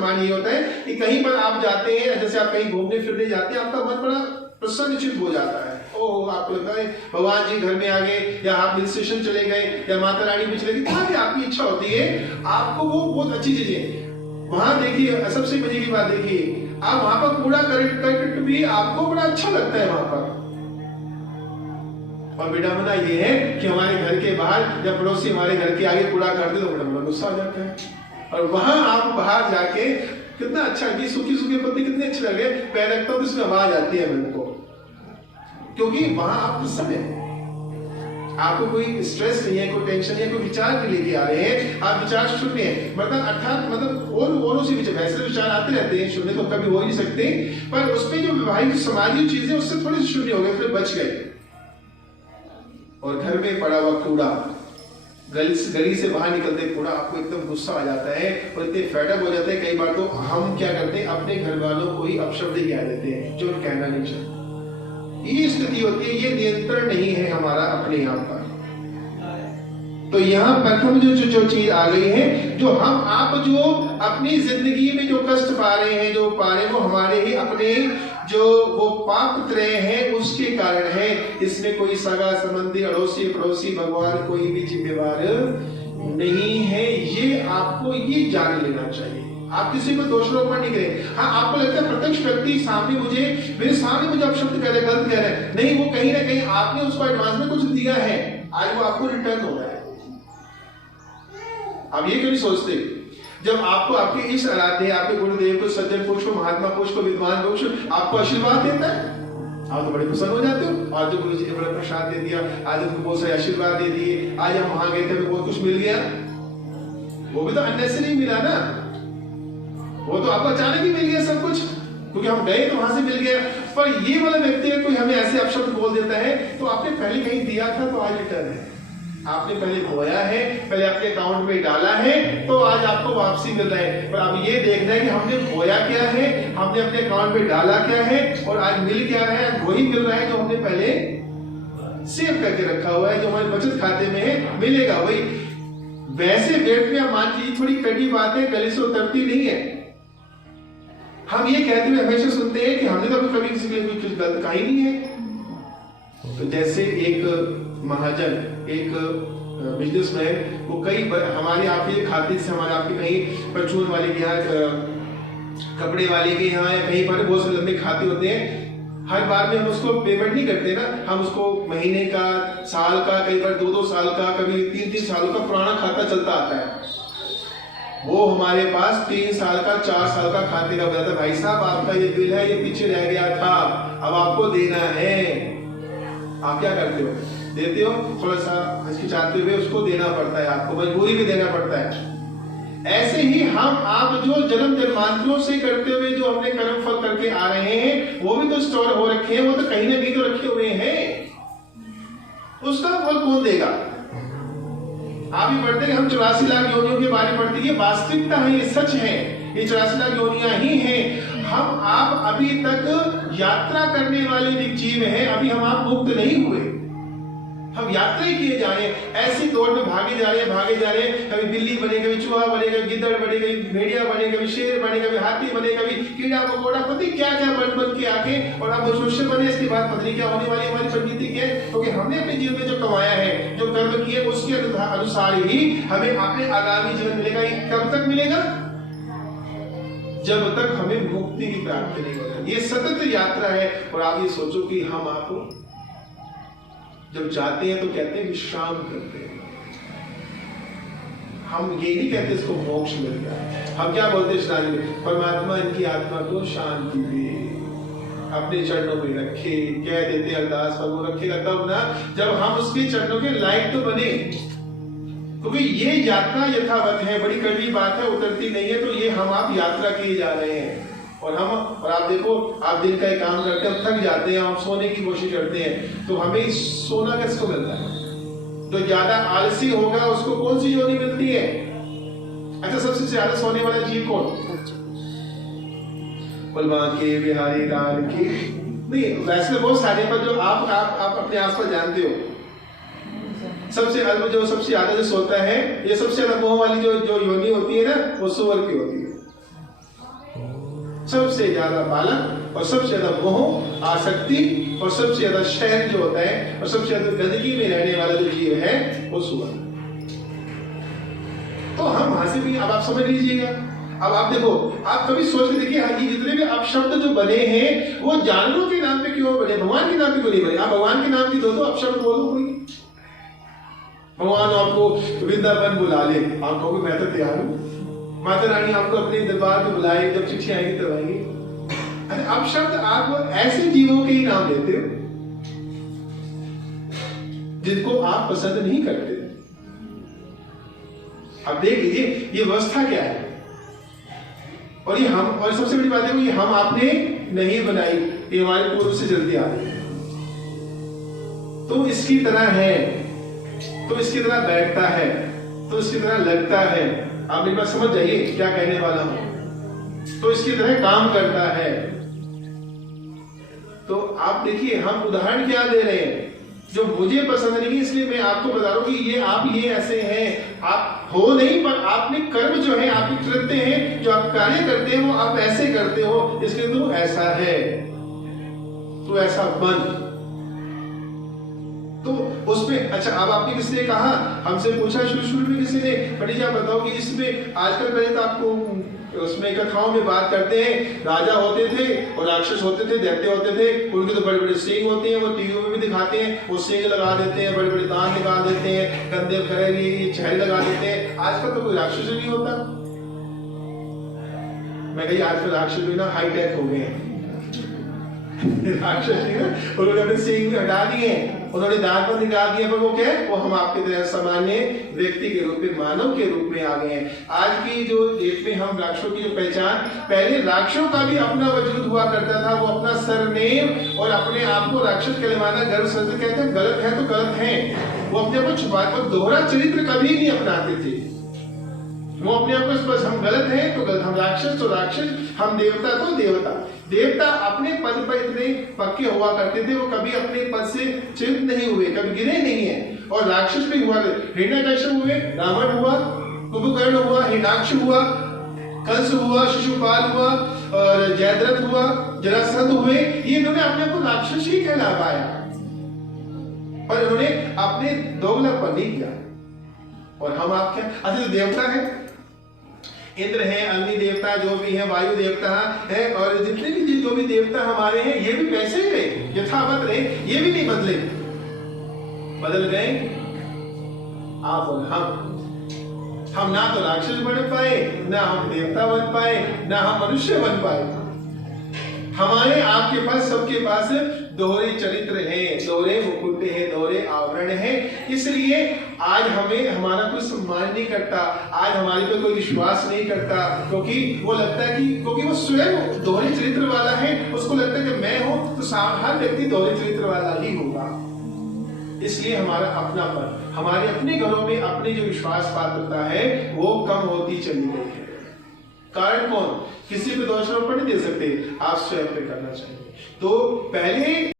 सम्मान ये होता है कि कहीं पर आप जाते हैं, जैसे आप कहीं घूमने फिरने जाते हैं, आपका मन बड़ा प्रसन्नचित हो जाता है। ओह, आपको लगता है भगवान जी घर में आ गए, या आप हिल स्टेशन चले गए, या माता रानी में चले गए, कहाँ भी आपकी इच्छा होती है, आपको वो बहुत अच्छी चीज है। वहां देखिए, सबसे मजे की बात देखिए, आप वहां पर कूड़ा करकट भी आपको बड़ा अच्छा लगता है वहां पर। और विडंबना ये है कि हमारे घर के बाहर या पड़ोसी हमारे घर के आगे कूड़ा कर दे तो बड़ा गुस्सा आ जाता है। और वहां आप बाहर जाके कितना अच्छा, कि सूखे सूखे पत्ते कितने अच्छे लगे, पैर रखता हूं तो इसमें आवाज आती है मेरे को, क्योंकि वहां आप प्रसन्न हैं, आपको कोई स्ट्रेस नहीं है, कोई टेंशन नहीं है, कोई विचार नहीं लेके आ रहे हैं, आप विचार शून्य है। मतलब अर्थात मतलब औरों से विचार, वैसे विचार आते रहते हैं, शून्य तो कभी हो ही नहीं सकते, पर उसमें जो विवाहित समाजी चीजें उससे थोड़ी शून्य हो गए, फिर बच गए। और घर में पड़ा हुआ कूड़ा, गली से बाहर निकलते कूड़ा, आपको एकदम गुस्सा आ जाता है और इतने फेडअप हो जाते हैं। कई बार तो हम क्या करते हैं, अपने घर वालों को ही अपशब्द कह देते हैं जो कहना नहीं चाहिए। ये स्थिति होती है, ये नियंत्रण नहीं है हमारा अपने यहाँ पर। तो यहाँ प्रथम जो चीज आ गई है, जो हम आप जो अपनी जिंदगी में जो कष्ट पा रहे हैं, जो पा रहे हैं, वो हमारे ही अपने जो वो पाप त्रय है उसके कारण है। इसमें कोई सगा संबंधी, अड़ोसी पड़ोसी, भगवान कोई भी जिम्मेवार नहीं है। ये आपको ये जान लेना चाहिए। आप किसी को दोषारोपण नहीं करें। हाँ, आपको लगता है प्रत्यक्ष व्यक्ति सामने मेरे सामने मुझे अपशब्द कह रहे, गलत कह रहे हैं, नहीं, वो कहीं ना कहीं आपने उसको एडवांस में कुछ दिया है, आज वो आपको रिटर्न हो रहा है। आप ये क्यों नहीं सोचते, जब आपको आपके इस आराध्य, आपके गुरुदेव को, सज्जन पुरुष को, महात्मा पुरुष को, विद्वान पुरुष आपको आशीर्वाद देता है, आप तो बड़े प्रसन्न हो जाते हो। आज जो गुरु जी ने बड़ा प्रसाद दे दिया, आज हमको बहुत सारे आशीर्वाद दे दिए, आज हम वहां गए थे, हमें बहुत कुछ मिल गया, वो भी तो अननेसेसरी मिला ना, वो तो आपको अचानक ही मिल गया सब कुछ, क्योंकि हम गए तो वहां से मिल गया। पर ये वाला व्यक्ति कोई हमें ऐसे अपशब्द बोल देता है, तो आपने पहले कहीं दिया था तो आज रिटर्न है, आपने पहले खोया है, पहले आपके अकाउंट में डाला है, तो आज आपको वापसी मिल रहा है। पर अब ये देखना है कि हमने खोया क्या है, हमने अपने अकाउंट में डाला क्या है, और आज मिल क्या रहा है। वही मिल रहा है जो हमने पहले सेव करके रखा हुआ है, जो हमारे बचत खाते में है, मिलेगा वही। वैसे व्यक्ति में मान लीजिए थोड़ी कड़ी बात है, गले से उतरती नहीं है। हम ये कहते हुए हमेशा सुनते हैं कि हमने तो कभी किसी के लिए कुछ गलत कहा ही नहीं है। तो जैसे एक महाजन, एक बिजनेसमैन, वो कई हमारे आपके खाते से, हमारे आपके कहीं परचून वाले के यहाँ, कपड़े वाले के यहाँ, या कहीं पर बहुत से लंबे खाते होते हैं। हर बार में हम उसको पेमेंट नहीं करते ना, हम उसको महीने का, साल का, कई बार 2-2 साल का, कभी 3-3 सालों का पुराना खाता चलता आता है। वो हमारे पास 3 साल का, 4 साल का खाते का बताता, भाई साहब आपका ये बिल है, ये पीछे रह गया था, अब आपको देना है। आप क्या करते हो, देते हो, थोड़ा सा हिचकिचाते हुए उसको देना पड़ता है, आपको मजबूरी में देना पड़ता है। ऐसे ही हम आप जो जन्म जन्मांतरों से करते हुए जो अपने कर्म फल करके आ रहे हैं, वो भी तो स्टोर हो रखे हैं, वो तो कहीं ना कहीं तो रखे हुए हैं, उसका फल कौन देगा। आप ही पढ़ते हैं, हम 84 लाख योनियों के बारे में पढ़ते हैं, ये वास्तविकता है, ये सच है, ये 84 लाख योनियां ही हैं। हम आप अभी तक यात्रा करने वाले जीव हैं, अभी हम आप मुक्त नहीं हुए, हम यात्रा ही किए जा रहे हैं, ऐसी दौड़ में भागे जा रहे हैं। कभी बिल्ली बने, कभी चूहा बने, कभी गिद्दड़ बने, कभी भेड़िया बने, कभी शेर बने, कभी हाथी बने, कभी कीड़ा मकोड़ा, पता नहीं क्या क्या बन के आके, और अब मनुष्य बने। इसके बाद पता नहीं क्या होने वाली हमारी प्रवृत्ति है, क्योंकि हमने अपने जीवन में जो कमाया है, जो कर्म किए, उसके अनुसार ही हमें अपने आगामी जीवन मिलेगा। ये कब तक मिलेगा, जब तक हमें मुक्ति की प्राप्ति नहीं होगी। ये सतत यात्रा है। और आप ये सोचो कि हम आप जब जाते हैं तो कहते हैं विश्राम करते हैं, हम ये नहीं कहते इसको मोक्ष मिल गया। हम क्या बोलते हैं श्राद्ध में, परमात्मा इनकी आत्मा को शांति दे, अपने चरणों में रखे, कह देते अरदास, पर वो रखेगा तब ना जब हम उसके चरणों के लायक तो बने। क्योंकि ये यात्रा यथावत है, बड़ी कड़वी बात है, उतरती नहीं है। तो ये हम आप यात्रा किए जा रहे हैं, और आप देखो, आप दिन का एक काम करते हैं, थक जाते हैं, आप सोने की कोशिश करते हैं, तो हमें सोना किसको मिलता है, जो ज्यादा आलसी होगा उसको कौन सी योनि मिलती है। अच्छा, सबसे ज्यादा सोने वाला जीव कौन, बलवान के, बिहारी लाल के, नहीं वैसे बहुत सारे, पर जो आप अपने आसपास जानते हो, सबसे अल्प जो सबसे ज्यादा जो सोता है, ये सबसे ज्यादा मोह वाली जो योनि होती है ना, वो सुअर की होती है। सबसे ज्यादा बालक और सबसे ज्यादा मोह आसक्ति और सबसे ज्यादा शहर जो होता है और सबसे ज्यादा गंदगी में रहने वाला जो जीव है वो सुअर। तो हम वहां से भी अब आप समझ लीजिएगा। अब आप देखो, आप कभी सोच के देखिए, हाँ, ये जितने भी आप शब्द जो बने हैं वो जानवरों के नाम पे क्यों बने, भगवान के नाम पे क्यों नहीं बने? आप भगवान के नाम की दो आप शब्द बोलो कोई। भगवान आपको वृंदावन बुला ले, आप कहोगे मैं तो तैयार हूं। माता रानी आपको अपने दरबार में बुलाए, जब चिट्ठी आएगी तब आएगी। अरे अब शब्द आप ऐसे जीवों के ही नाम लेते हो जिनको आप पसंद नहीं करते। अब देख लीजिए ये व्यवस्था क्या है, और ये हम, और सबसे बड़ी बात है ये हम आपने नहीं बनाई, ये हमारे पूर्व से जल्दी आ गई। तो इसकी तरह है, तो इसकी तरह बैठता है, तो इसकी तरह लगता है। आप मेरी बात समझ जाइए क्या कहने वाला हूं। तो इसकी तरह काम करता है। तो आप देखिए हम उदाहरण क्या दे रहे हैं, जो मुझे पसंद नहीं इसलिए मैं आपको बता रहा हूं कि ये आप ये ऐसे हैं, आप हो नहीं, पर आपने कर्म जो है आपके कृत्य हैं, जो आप कार्य करते हैं वो आप ऐसे करते हो, इसलिए तू ऐसा है, तू ऐसा बन। तो उसमें अच्छा, अब आपने किसने कहा, हमसे पूछा शुरू में किसी ने, बड़ी जी आप बताओ कि इसमें आजकल पहले तो आपको उसमें कथाओं में बात करते हैं, राजा होते थे और राक्षस होते थे, दैत्य होते थे, उनके तो बड़े बड़े सींग होते हैं, वो टीवी में भी दिखाते हैं, वो सींग लगा देते हैं, बड़े बड़े दांत लगा देते हैं, कंधे खड़े चेहरे लगा देते हैं। आजकल तो कोई राक्षस नहीं होता। मैं कही आजकल राक्षस भी ना हाईटेक हो गए हैं। राक्षस नहीं है, उन्होंने अपने सींग हटा दिए, उन्होंने दांत पर निकाल दिया, पर वो क्या है, वो हम आपके तरह सामान्य व्यक्ति के रूप में, मानव के रूप में आ गए हैं। आज की जो डेट में हम राक्षसों की जो पहचान, पहले राक्षसों का भी अपना वजूद हुआ करता था, वो अपना सरनेम और अपने आप को राक्षस कहलवाना गर्व से कहते हैं, गलत है तो गलत है। वो अपने आप को छुपा, वो दोहरा चरित्र कभी नहीं अपनाते थे। वो अपने आप को बस हम गलत हैं तो गलत, हम राक्षस तो राक्षस, हम देवता तो देवता। देवता अपने पद पर इतने पक्के हुआ करते थे, वो कभी अपने पद से च्युत नहीं हुए, कभी गिरे नहीं है। और राक्षस भी हुआ, हिरण्यकश्यप हुए, रावण हुआ, कुंभकर्ण हुआ, हिरण्याक्ष हुआ, कंस हुआ, शिशुपाल हुआ और जयद्रथ हुआ, जरासंध हुए। ये इन्होंने अपने को राक्षस ही कहला पाया, पर इन्होंने अपने दोगलापन नहीं किया। और हम आप क्या, अच्छा तो देवता है, इंद्र है, अग्नि देवता जो भी है, वायु देवता है, और जितने भी जो भी देवता हमारे हैं ये भी वैसे ही रहे, यथावत रहे, ये भी नहीं बदले। बदल गए आप और हम ना तो राक्षस बन पाए, ना हम देवता बन पाए, ना हम मनुष्य बन पाए। हमारे आपके पास, सबके पास दोहरे चरित्र हैं, दोहरे मुकुट हैं, दोहरे आवरण हैं। इसलिए आज हमें हमारा कोई सम्मान नहीं करता, आज हमारे पे कोई विश्वास नहीं करता, क्योंकि वो लगता है कि क्योंकि वो स्वयं दोहरे चरित्र वाला है, उसको लगता है कि मैं हूं तो हर व्यक्ति दोहरे चरित्र वाला ही होगा। इसलिए हमारा अपनापन, हमारे अपने घरों में अपनी जो विश्वास पात्रता है वो कम होती चली गई है। कारण कौन, किसी पे दोषारोपण नहीं दे सकते, आप स्वयं पे करना चाहिए। तो पहले